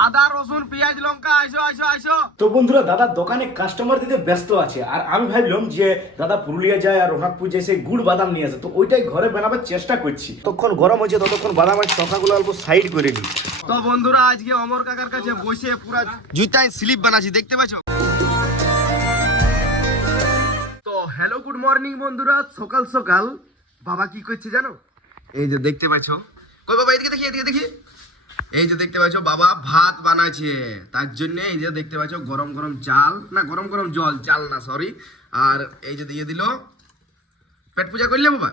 আদা রসুন পেঁয়াজ লঙ্কা আইসো আইসো আইসো। তো বন্ধুরা দাদা দোকানে কাস্টমার দিতে ব্যস্ত আছে, আর আমি ভাবলাম যে দাদা পুরুলিয়া যায় আর রঘুনাথপুর যায় সেই গুড় বাদাম নিয়ে আসে, তো ওইটাই ঘরে বানাবার চেষ্টা করছি। ততক্ষণ গরম হয়েছে, ততক্ষণ বাদামের চকাগুলো অল্প সাইড করে নিই। তো বন্ধুরা আজকে অমর কাকার কাছে বসে পুরা জুতায় স্লিপ বানাচ্ছি, দেখতে পাচ্ছ। তো হ্যালো গুড মর্নিং বন্ধুরা, সকাল সকাল বাবা কি করছে জানো? এই যে দেখতে পাচ্ছ, কই বাবা এদিকে দেখি এদিকে দেখি, এই যে দেখতে পাচ্ছ বাবা ভাত বানাচ্ছে। তার জন্য এই যে দেখতে পাচ্ছ গরম গরম চাল না গরম গরম জল, চাল না সরি। আর এই যে দিয়ে দিল, পেট পূজা করলে বাবা?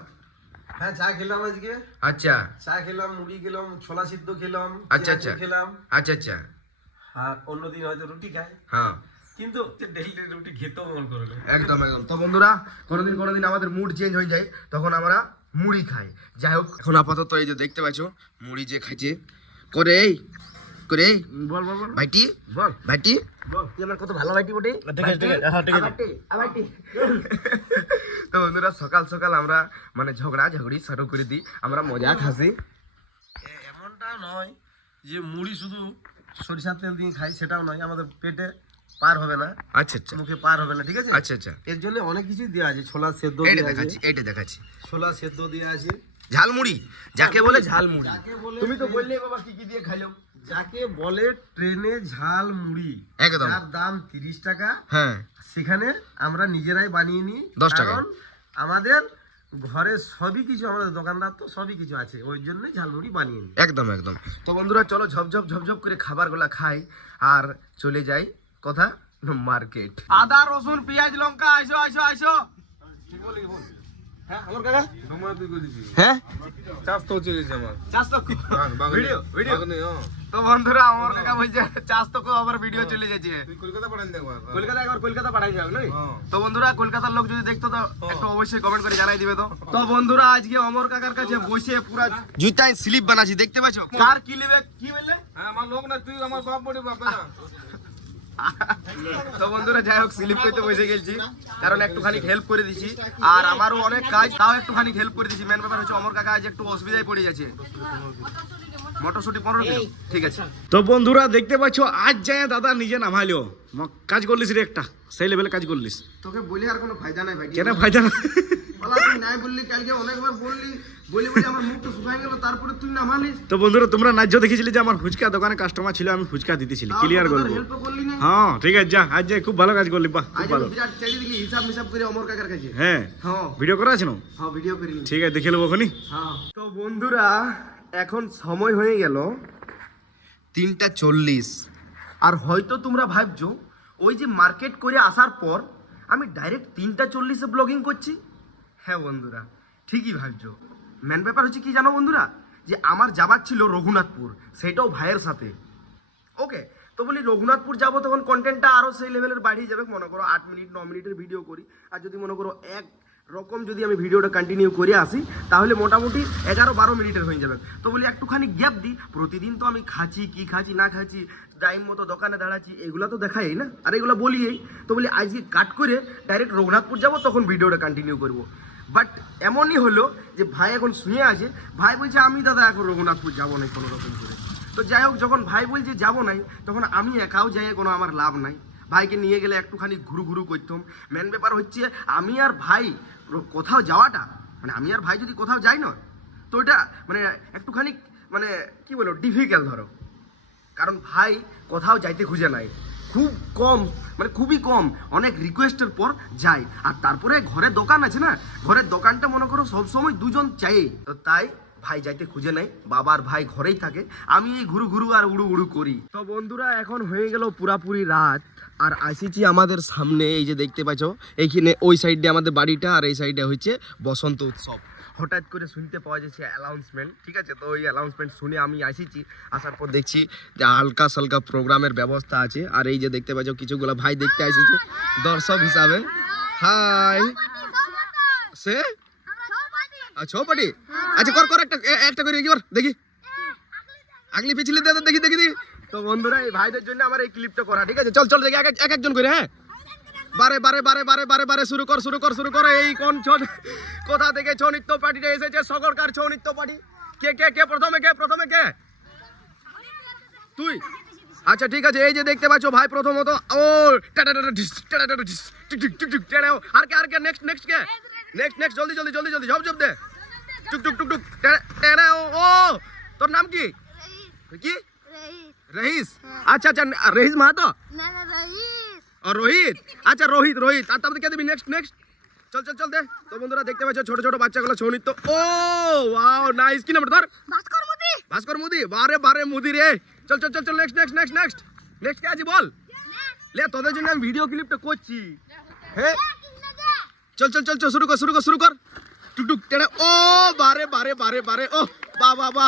হ্যাঁ, চা খেলাম আজকে। আচ্ছা চা খেলাম, মুড়ি খেলাম, ছোলা সিদ্ধ খেলাম, আচ্ছা আচ্ছা খেলাম। আচ্ছা আচ্ছা আর অন্যদিন হয়তো রুটি খাই, হ্যাঁ কিন্তু ডেইলি রুটি খেতেও মন করে না। একদম একদম। তো বন্ধুরা কোনোদিন আমাদের মুড চেঞ্জ হয়ে যায়, তখন আমরা মুড়ি খাই। যাই হোক এখন আপাতত এই যে দেখতে পাচ্ছ মুড়ি যে খাইছে করে এই করে এই। বল বল বল ভাইটি বল ভাইটি বল। তুই আমার কত ভালো ভাইটি বটে। তো বন্ধুরা সকাল সকাল আমরা মানে ঝগড়ি শুরু করে দিই, আমরা মজা হাসি। এমনটা নয় যে মুড়ি শুধু সরিষার তেল দিয়ে খাই, সেটাও নয়। আমাদের পেটে পার হবে না, আচ্ছা আচ্ছা মুখে পার হবে না, ঠিক আছে? আচ্ছা আচ্ছা এর জন্য অনেক কিছুই দেওয়া আছে। ছোলা সেদ্ধ এইটা দেওয়া আছে, দেখাচ্ছি এইটা দেখাচ্ছি ছোলা সেদ্ধ দেওয়া আছে, ঝালমুড়ি যাকে বলে ঝালমুড়ি। যাকে বলে তুমি তো বললে বাবা কি কি দিয়ে খাইলো। যাকে বলে ট্রেনে ঝাল মুড়ি, একদম। যার দাম 30 টাকা। হ্যাঁ সেখানে আমরা নিজেরাই বানিয়ে নিই 10 টাকা। কারণ আমাদের ঘরে সবই কিছু, আমাদের দোকানদার তো সবই কিছু আছে, ওই জন্যই ঝালমুড়ি বানিয়ে নিই। একদম একদম। তো বন্ধুরা চলো ঝপঝপ করে খাবারগুলা খাই আর চলে যাই কথা মার্কেট। আদা রসুন পেঁয়াজ লঙ্কা আইসো আইসো আইসো। হ্যাঁ আমার কাকা হ্যাঁ চাষ তো চলেছে আমার। চাষ তো ভিডিও ভিডিও। তো বন্ধুরা আমার কাকা বলছে চাষ তো আবার ভিডিও চলে যাচ্ছে। কলকাতা পাঠান দেখো, কলকাতা একবার কলকাতা পাঠাই যাবে না? তো বন্ধুরা কলকাতার লোক যদি দেখতো তো একটু অবশ্যই কমেন্ট করে জানাই দিবে। তো বন্ধুরা আজকে অমর কাকার কাছে বসে পুরা জুতায় স্লিপ বানাচ্ছি, দেখতে পাচ্ছ। কার কি নেবে কি বললে? হ্যাঁ আমার লোক না, তুই আমার বাপ বড় বাপ না। তো বন্ধুরা যাই হোক স্লিপ করতে বসে গেছি, কারণ একটুখানি হেল্প করে দিছি আর আমারও অনেক কাজ, তাও একটুখানি হেল্প করে দিছি। মেন ব্যাপার হচ্ছে অমর কাকা আজ একটু অসুবিধায় পড়ে যাচ্ছে। মটরশুটি 15 কিলো, ঠিক আছে। তো বন্ধুরা দেখতে পাচ্ছ আজ যায় দাদা নিজে নামাইলো, কাজ করলিস রে একটা, সেই লেভেলে কাজ করলিস। তোকে বলে আর কোনো ফায়দা নাই ভাই। কেন ফায়দা না? বলা তুই নাই বললি, কালকে অনেকবার বললি, বলে আমার মুখটা শুকায় গেল, তারপরে তুই নামালিস। তো বন্ধুরা তোমরা ন্যায্য দেখেছিলে যে আমার ফুচকা দোকানে কাস্টমার ছিল, আমি ফুচকা দিতেছিলি, ক্লিয়ার করবো। হেল্প করলি না? হ্যাঁ ঠিক আছে, যা আজ যাই, খুব ভালো কাজ করলি, বাহ খুব আজ ভালো। বিরাট ছেড়ে দিলি হিসাব মিসাব করে অমর কাকার কাছে। হ্যাঁ হ্যাঁ ভিডিও করা আছে না? হ্যাঁ ভিডিও করে নি। ঠিক আছে দেখে নেবো ওখানে। হ্যাঁ তো বন্ধুরা এখন সময় হয়ে গেল 3:40। আর হয়তো তোমরা ভাবছো ওই যে মার্কেট করে আসার পর আমি ডাইরেক্ট 3:40-এ ব্লগিং করছি। হ্যাঁ বন্ধুরা ঠিকই ভাবছো। মেন ব্যাপার হচ্ছে কি জানো বন্ধুরা, যে আমার যাবার ছিল রঘুনাথপুর, সেটাও ভাইয়ের সাথে। ওকে তো বলি রঘুনাথপুর যাবো, তখন কন্টেন্টটা আরও সেই লেভেলের বাড়িয়ে যাবে। মনে করো 8 মিনিট 9 মিনিটের ভিডিও করি, আর যদি মনে করো এক রকম যদি আমি ভিডিওটা কন্টিনিউ করে আসি, তাহলে মোটামুটি 11-12 মিনিটের হয়ে যাবে। তো বলি একটুখানি গ্যাপ দিই। প্রতিদিন তো আমি খাচ্ছি কি খাচ্ছি না খাচ্ছি, টাইম মতো দোকানে দাঁড়াচ্ছি, এগুলো তো দেখাই না, আর এগুলো বলিই। তো বলি আজকে কাট করে ডাইরেক্ট রঘুনাথপুর যাবো, তখন ভিডিওটা কন্টিনিউ করবো। বাট এমনই হলো যে ভাই এখন শুয়ে আছে, ভাই বলছে আমি দাদা এখন রঘুনাথপুর যাবো না কোনো রকম করে। তো যাই হোক যখন ভাই বলছে যাবো নাই, তখন আমি একাও যাই, কোনো আমার লাভ নাই। ভাইকে নিয়ে গেলে একটুখানি ঘুরু করতাম। মেন ব্যাপার হচ্ছে আমি আর ভাই কোথাও যাওয়াটা, মানে আমি আর ভাই যদি কোথাও যাই না, তো এটা মানে একটুখানি মানে কি বলো ডিফিকাল্ট ধরো। কারণ ভাই কোথাও যাইতে খুঁজে নাই, খুব কম, মানে খুবই কম, অনেক রিকোয়েস্টের পর যাই। আর তারপরে ঘরের দোকান আছে না, ঘরের দোকানটা মনে করো সবসময় দুজন চাই, তো তাই ভাই যাইতে খুঁজে নেই, বাবার ভাই ঘরেই থাকে, আমি এই ঘুরু আর উড়ু করি। তো বন্ধুরা এখন হয়ে গেল পুরাপুরি রাত, আর আসিছি আমাদের সামনে, এই যে দেখতে পাচ্ছ এইখানে ওই সাইডে আমাদের বাড়িটা, আর এই সাইডে হচ্ছে বসন্ত উৎসব। হঠাৎ করে শুনতে পাওয়া যাচ্ছে অ্যানাউন্সমেন্ট, ঠিক আছে। তো ওই অ্যানাউন্সমেন্ট শুনে আমি আসিছি, আসার পর দেখছি যে হালকা সালকা প্রোগ্রামের ব্যবস্থা আছে। আর এই যে দেখতে পাচ্ছ কিছুগুলো ভাই দেখতে আসিছে দর্শক হিসাবে। হাই সে ছৌপাটি, আচ্ছা কর একটা করে কর দেখি, আগলি পিছলি দে দেখি দেখি দেখি। তো বন্ধুরা এই ভাইদের জন্য আমার এই ক্লিপটা করা, ঠিক আছে। চল দেখি এক একজন করে। হ্যাঁ বারে শুরু কর। এই কোন কোথা থেকে ছৌ নৃত্য পার্টিটা এসেছে? সকলকার ছৌ নৃত্য পার্টি। কে প্রথমে কে তুই? আচ্ছা ঠিক আছে, এই যে দেখতে পাচ্ছ ভাই প্রথমত ও টাটা টাটা ডিস টাটা টাটা ডিস টিক টিক টিক টিক টাটা আর কে নেক্সট নেক্সট কে নেক্সট জলদি জলদি জলদি জলদি ঝপ ঝপ দে টুক টুক টুক টুক টাটা ও তোর নাম কি কি রহিস আচ্ছা আচ্ছা রহিস মাহাতো और रोहित अच्छा रोहित रोहित আর তারপরে কে দিবি নেক্সট নেক্সট চল চল চল দে। তো বন্ধুরা দেখতে পাচ্ছ ছোট ছোট বাচ্চাগুলো ছৌ নৃত্য ও ওয়াও নাইস কি নাম তোর ভাস্কর মুদি বারে বারে মুদি রে চল চল চল চল next next next next next কে আছি বল লে তোদের জন্য আমি ভিডিও ক্লিপটা করছি হ্যাঁ চল চল চল চল শুরু কর শুরু কর শুরু কর টুক টুক টেড়া ও বারে বারে বারে বারে ও বা বা বা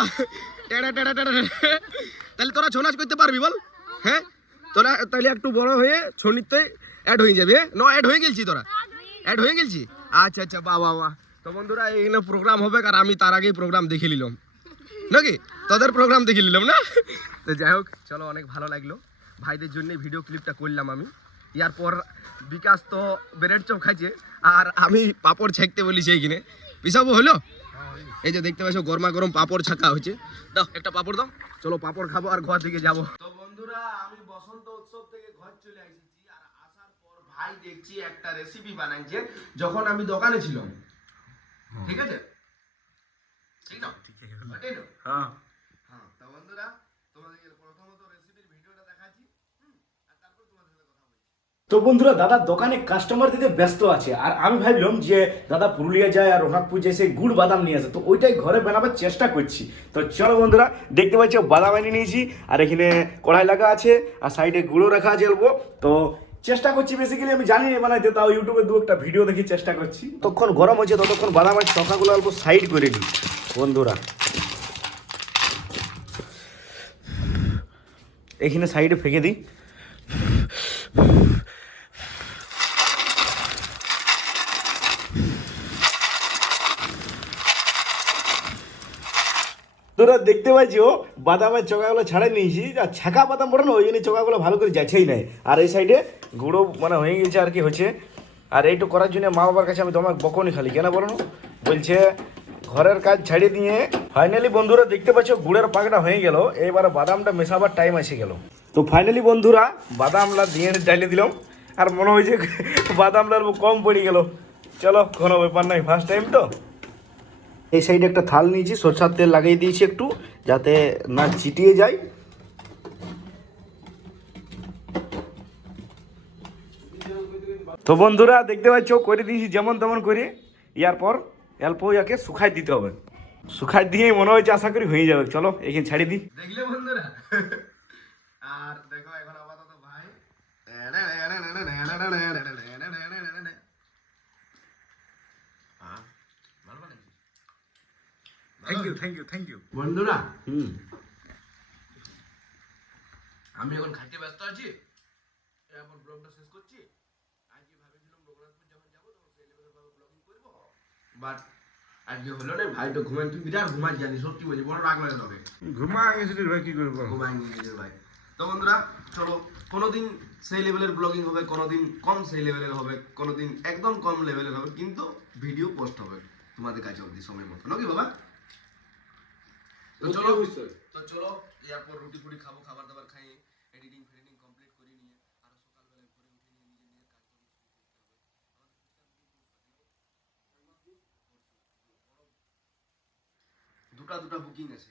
টেড়া টেড়া টেড়া তাহলে তোরা ছৌ নাচ করতে পারবি বল হ্যাঁ তোরা তাহলে একটু বড় হয়ে ছৌ নৃত্যে অ্যাড হয়ে যাবে ন অ্যাড হয়ে গেলছি তোরা অ্যাড হয়ে গেলছি আচ্ছা আচ্ছা বাহ বাহ বাহ তো বন্ধুরা এখানে প্রোগ্রাম হবে আর আমি তার আগেই প্রোগ্রাম দেখে নিলাম নাকি তোদের প্রোগ্রাম দেখে নিলাম না তো যাই হোক চলো অনেক ভালো লাগলো ভাইদের জন্য ভিডিও ক্লিপটা করলাম আমি ইয়ার পর বিকাশ তো ব্রেড চপ খাইছে আর আমি পাপড় ছেঁকতে বলি সেইখানে পিসাবো হলো এই যে দেখতে পাচ্ছ গরমা গরম পাপড় ছাকা হচ্ছে দাও একটা পাপড় দাও চলো পাপড় খাবো আর ঘর থেকে যাবো তো বন্ধুরা আমি বসন্ত উৎসব থেকে ঘর চলে এসেছি আর আসার পর ভাই দেখছি একটা রেসিপি বানাইছে যখন আমি দোকানে ছিলাম ঠিক আছে ঠিক না ঠিক আছে হ্যাঁ হ্যাঁ তো বন্ধুরা তোমাদেরকে প্রথমত রেসিপির ভিডিওটা দেখাচ্ছি আর তারপর তোমাদের সাথে কথা বলছি। তো বন্ধুরা দাদা দোকানে কাস্টমার দিতে ব্যস্ত আছে আর আমি ভাবলাম যে দাদা পুরুলিয়া যায় আর রঘুনাথপুর যায় সেই গুড় বাদাম নিয়ে আসে তো ওইটাই ঘরে বানাবার চেষ্টা করছি। তো চলো বন্ধুরা দেখতে পাচ্ছ বাদাম এনে নিয়েছি আর এখানে কড়াই লাগা আছে আর সাইডে গুঁড়ো রাখা আছে অল্প। তো চেষ্টা করছি বেসিক্যালি আমি জানি না বানাইতে তাও ইউটিউবে দু একটা ভিডিও দেখি চেষ্টা করছি। ততক্ষণ গরম হচ্ছে ততক্ষণ বাদামের চকাগুলো অল্প সাইড করে নিই বন্ধুরা এখানে সাইডে ফেঁকে দিই। তোরা দেখতে পাচ্ছ বাদামের চোকাগুলো ছাড়াই নিয়েছি আর ছাকা বাদাম পড়ে না ওই জন্য চোকাগুলো ভালো করে যাচ্ছেই নাই আর এই সাইডে গুঁড়ো মানে হয়ে গেছে আর কি হচ্ছে। আর এইটু করার জন্য মা বাবার কাছে আমি তোমাকে বকনি খালি কেন বলো বলছে ঘরের কাজ ছাড়িয়ে দিয়ে ফাইনালি বন্ধুরা দেখতে পাচ্ছ গুড়ের পাকটা হয়ে গেল এবার বাদামটা মেশাবার টাইম এসে গেল। তো ফাইনালি বন্ধুরা বাদামলা দিয়ে ডালিয়ে দিলাম আর মনে হয়েছে বাদামটা কম পড়ে গেল। চলো কোনো ব্যাপার নাই ফার্স্ট টাইম তো। এই সাইডে একটা থাল নিয়েছি সরষার তেল লাগিয়ে দিয়েছি একটু যাতে না চিটিয়ে যায়। তো বন্ধুরা দেখতে পাচ্ছ করে দিয়েছি যেমন তেমন করে ইয়ার পর অল্প ইয়াকে শুকাই দিতে হবে শুকাই দিয়ে মনে হয়েছে আশা করি হয়ে যাবে। চলো এখানে ছাড়ি দিই। দেখলে বন্ধুরা আর দেখো এখন আপাতত ভাই থ্যাংক ইউ বন্ধুরা হুম আমি এখন খাইতে ব্যস্ত আছি এখন ব্লগটা শেষ করছি আজকে ভেবেছিলাম রঘুনাথপুর যখন যাবো তখন সেই লেভেলের ভাবে ব্লগিং করবো বাট আজকে হলো না ভাই তো ঘুমাই তুই বিরাট ঘুমাই জানি সত্যি বলছি বড় রাগ লাগে তবে ঘুমা গেছিস ভাই কি করবো ঘুমাই নিয়ে ভাই। তো বন্ধুরা চলো কোনোদিন সেই লেভেলের ব্লগিং হবে কোনোদিন কম সেই লেভেলের হবে কোনোদিন একদম কম লেভেলের হবে কিন্তু ভিডিও পোস্ট হবে তোমাদের কাছে অবধি সময় মতো নাকি বাবা। তো চলো এরপর রুটি ফুটি খাবো খাবার দাবার খাই এডিটিং ফেডিটিং কমপ্লিট করে নিয়ে আর সকালবেলায় ঘরে উঠে নিয়ে নিজের কাজ করে দুটা বুকিং আছে